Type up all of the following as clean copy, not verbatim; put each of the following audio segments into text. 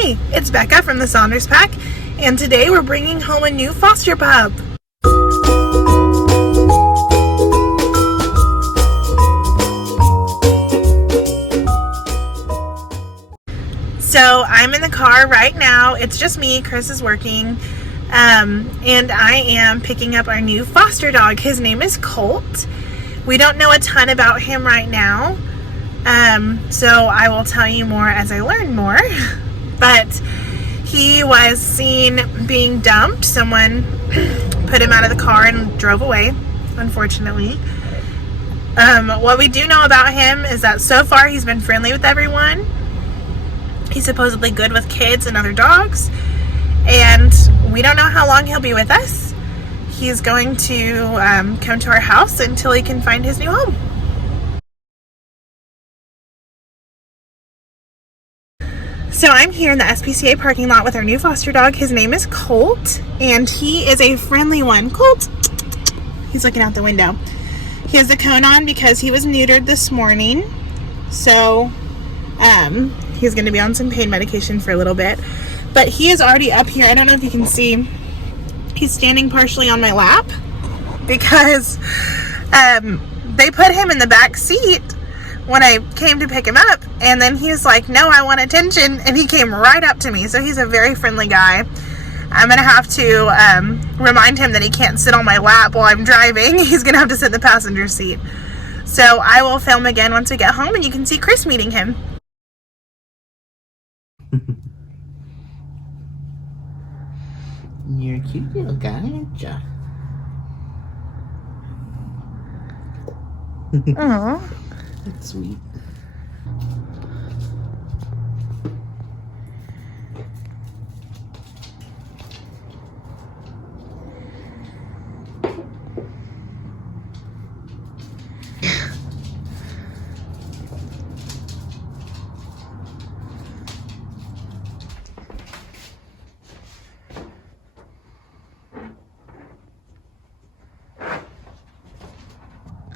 Hey, it's Becca from the Saunders Pack, and today we're bringing home a new foster pup. So I'm in the car right now. It's just me. Chris is working, and I am picking up our new foster dog. His name is Colt. We don't know a ton about him right now, so I will tell you more as I learn more. But he was seen being dumped. Someone put him out of the car and drove away, unfortunately. What we do know about him is that so far he's been friendly with everyone. He's supposedly good with kids and other dogs, and we don't know how long he'll be with us. He's going to come to our house until he can find his new home. So I'm here in the SPCA parking lot with our new foster dog. His name is Colt, and he is a friendly one. Colt! He's looking out the window. He has the cone on because he was neutered this morning. So, he's going to be on some pain medication for a little bit. But he is already up here. I don't know if you can see. He's standing partially on my lap because they put him in the back seat when I came to pick him up, and then he's like, no, I want attention, and he came right up to me. So he's a very friendly guy. I'm gonna have to remind him that he can't sit on my lap while I'm driving. He's gonna have to sit in the passenger seat. So I will film again once we get home, and you can see Chris meeting him. You're a cute little guy, aren't ya? Aww. That's sweet.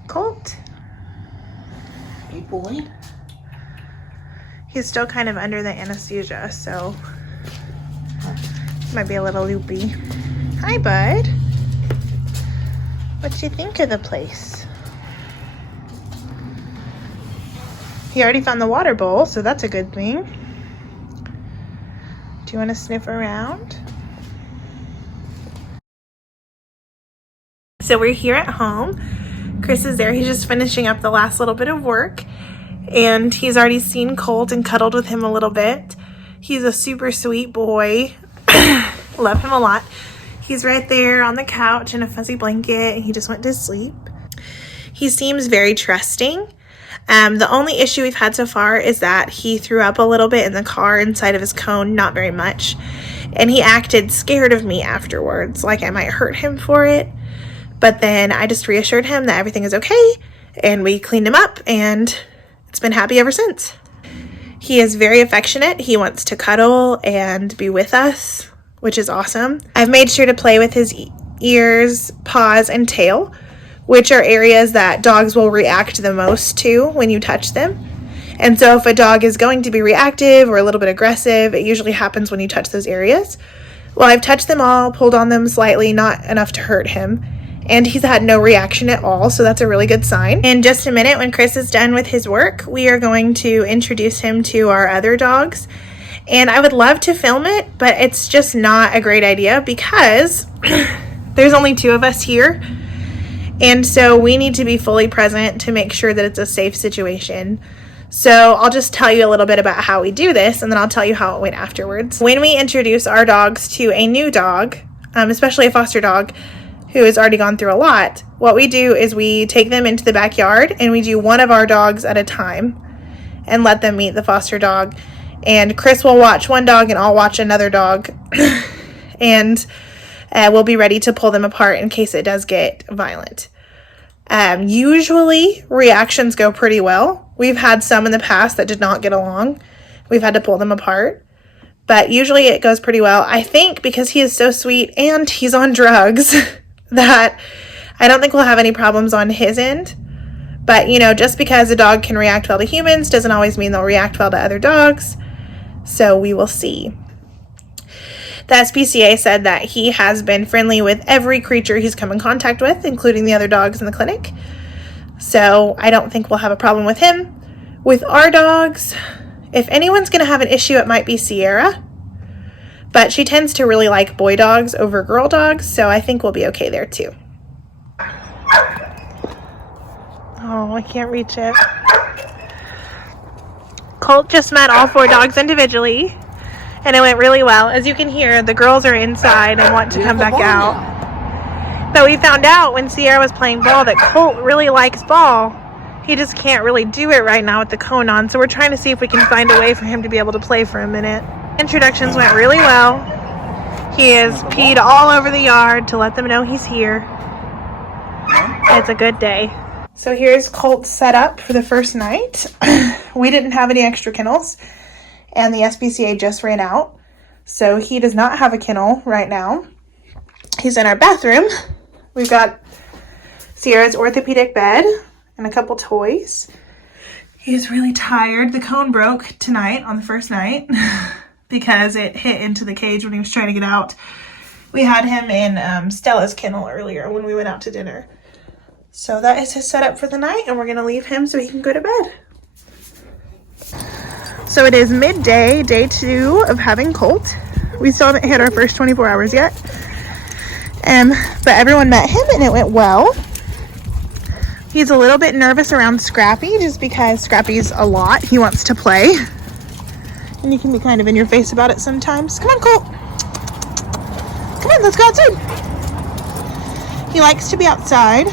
Colt. Hey, boy. He's still kind of under the anesthesia, so might be a little loopy. Hi, bud. What you think of the place? He already found the water bowl, so that's a good thing. Do you want to sniff around? So we're here at home. Chris is there. He's just finishing up the last little bit of work, and he's already seen Colt and cuddled with him a little bit. He's a super sweet boy. Love him a lot. He's right there on the couch in a fuzzy blanket, and he just went to sleep. He seems very trusting. The only issue we've had so far is that he threw up a little bit in the car inside of his cone, not very much, and he acted scared of me afterwards, like I might hurt him for it. But then I just reassured him that everything is okay, and we cleaned him up, and it's been happy ever since. He is very affectionate. He wants to cuddle and be with us, which is awesome. I've made sure to play with his ears, paws, and tail, which are areas that dogs will react the most to when you touch them. And so if a dog is going to be reactive or a little bit aggressive, it usually happens when you touch those areas. Well, I've touched them all, pulled on them slightly, not enough to hurt him. And he's had no reaction at all, so that's a really good sign. In just a minute, when Chris is done with his work, we are going to introduce him to our other dogs. And I would love to film it, but it's just not a great idea because there's only 2 of us here. And so we need to be fully present to make sure that it's a safe situation. So I'll just tell you a little bit about how we do this, and then I'll tell you how it went afterwards. When we introduce our dogs to a new dog, especially a foster dog, who has already gone through a lot, what we do is we take them into the backyard and we do one of our dogs at a time and let them meet the foster dog. And Chris will watch one dog and I'll watch another dog. And we'll be ready to pull them apart in case it does get violent. Usually reactions go pretty well. We've had some in the past that did not get along. We've had to pull them apart. But usually it goes pretty well. I think because he is so sweet and he's on drugs that I don't think we'll have any problems on his end. But, you know, just because a dog can react well to humans doesn't always mean they'll react well to other dogs. So we will see. The SPCA said that he has been friendly with every creature he's come in contact with, including the other dogs in the clinic. So I don't think we'll have a problem with him. With our dogs, if anyone's going to have an issue, it might be Sierra. But she tends to really like boy dogs over girl dogs, so I think we'll be okay there too. Oh, I can't reach it. Colt just met all 4 dogs individually, and it went really well. As you can hear, the girls are inside and want to come back out. But we found out when Sierra was playing ball that Colt really likes ball. He just can't really do it right now with the cone on, so we're trying to see if we can find a way for him to be able to play for a minute. Introductions went really well. He has peed all over the yard to let them know he's here. It's a good day. So here's Colt's setup for the first night. We didn't have any extra kennels, and the SPCA just ran out. So he does not have a kennel right now. He's in our bathroom. We've got Sierra's orthopedic bed and a couple toys. He's really tired. The cone broke tonight on the first night because it hit into the cage when he was trying to get out. We had him in Stella's kennel earlier when we went out to dinner. So that is his setup for the night, and we're going to leave him so he can go to bed. So it is midday, day 2 of having Colt. We still haven't hit our first 24 hours yet. But everyone met him, and it went well. He's a little bit nervous around Scrappy, just because Scrappy's a lot. He wants to play. And you can be kind of in your face about it sometimes. Come on, Colt. Come on, let's go outside. He likes to be outside.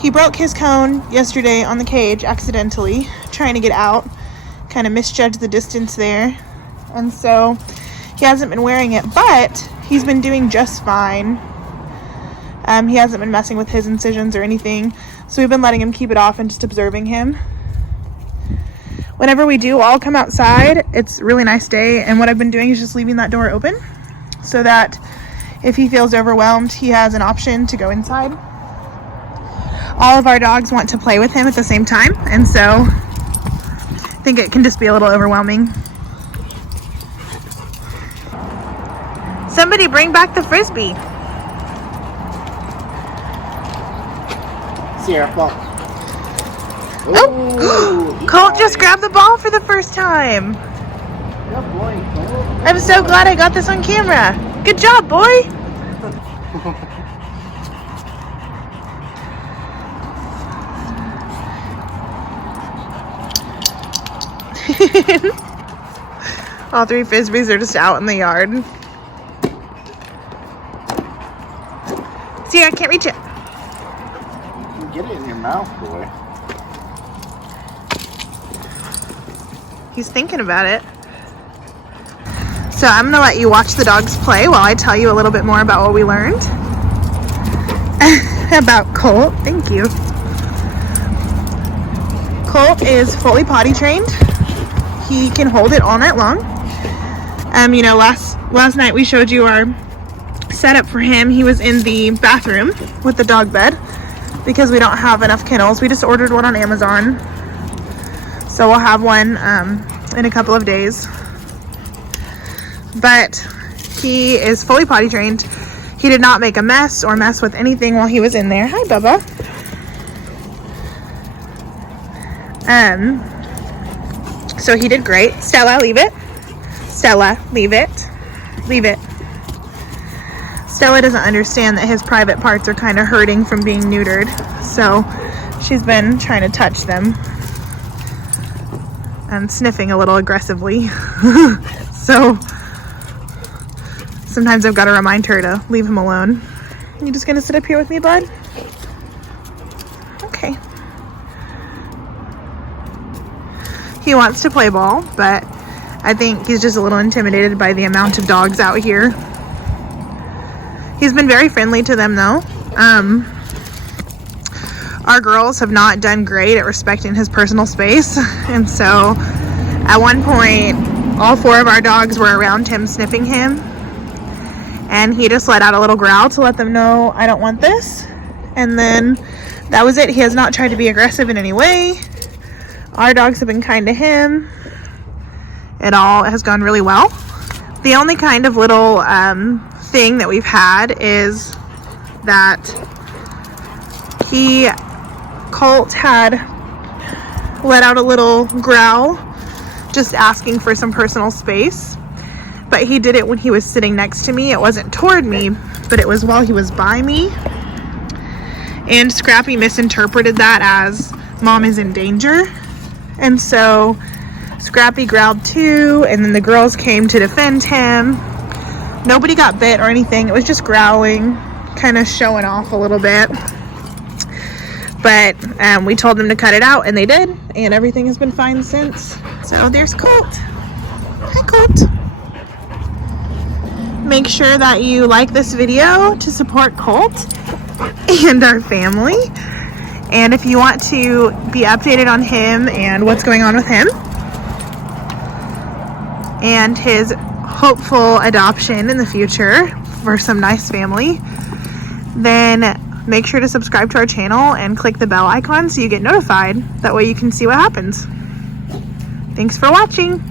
He broke his cone yesterday on the cage accidentally, trying to get out. Kind of misjudged the distance there. And so he hasn't been wearing it, but he's been doing just fine. He hasn't been messing with his incisions or anything. So we've been letting him keep it off and just observing him. Whenever we do all come outside, it's a really nice day. And what I've been doing is just leaving that door open so that if he feels overwhelmed, he has an option to go inside. All of our dogs want to play with him at the same time, and so I think it can just be a little overwhelming. Somebody bring back the Frisbee. Sierra, ball. Oh, Colt just grabbed the ball for the first time. Good boy, Colt. I'm so glad I got this on camera. Good job, boy. All 3 Frisbees are just out in the yard. See, I can't reach it. You can get it in your mouth, boy. He's thinking about it. So I'm going to let you watch the dogs play while I tell you a little bit more about what we learned about Colt. Thank you. Colt is fully potty trained. He can hold it all night long. You know, last night we showed you our setup for him. He was in the bathroom with the dog bed because we don't have enough kennels. We just ordered one on Amazon. So we'll have one in a couple of days. But he is fully potty trained. He did not make a mess or mess with anything while he was in there. Hi, Bubba. So he did great. Stella, leave it. Stella, leave it. Leave it. Stella doesn't understand that his private parts are kind of hurting from being neutered. So she's been trying to touch them and sniffing a little aggressively. So sometimes I've got to remind her to leave him alone. You just gonna sit up here with me, bud? Okay. He wants to play ball, but I think he's just a little intimidated by the amount of dogs out here. He's been very friendly to them, though. Our girls have not done great at respecting his personal space, and so at one point, all 4 of our dogs were around him sniffing him, and he just let out a little growl to let them know, I don't want this, and then that was it. He has not tried to be aggressive in any way. Our dogs have been kind to him, it all has gone really well. The only kind of little thing that we've had is that Colt had let out a little growl, just asking for some personal space. But he did it when he was sitting next to me. It wasn't toward me, but it was while he was by me. And Scrappy misinterpreted that as Mom is in danger. And so Scrappy growled too, and then the girls came to defend him. Nobody got bit or anything. It was just growling, kind of showing off a little bit. But we told them to cut it out, and they did, and everything has been fine since. So there's Colt. Hi, Colt. Make sure that you like this video to support Colt and our family. And if you want to be updated on him and what's going on with him and his hopeful adoption in the future for some nice family, then make sure to subscribe to our channel and click the bell icon so you get notified. That way you can see what happens. Thanks for watching.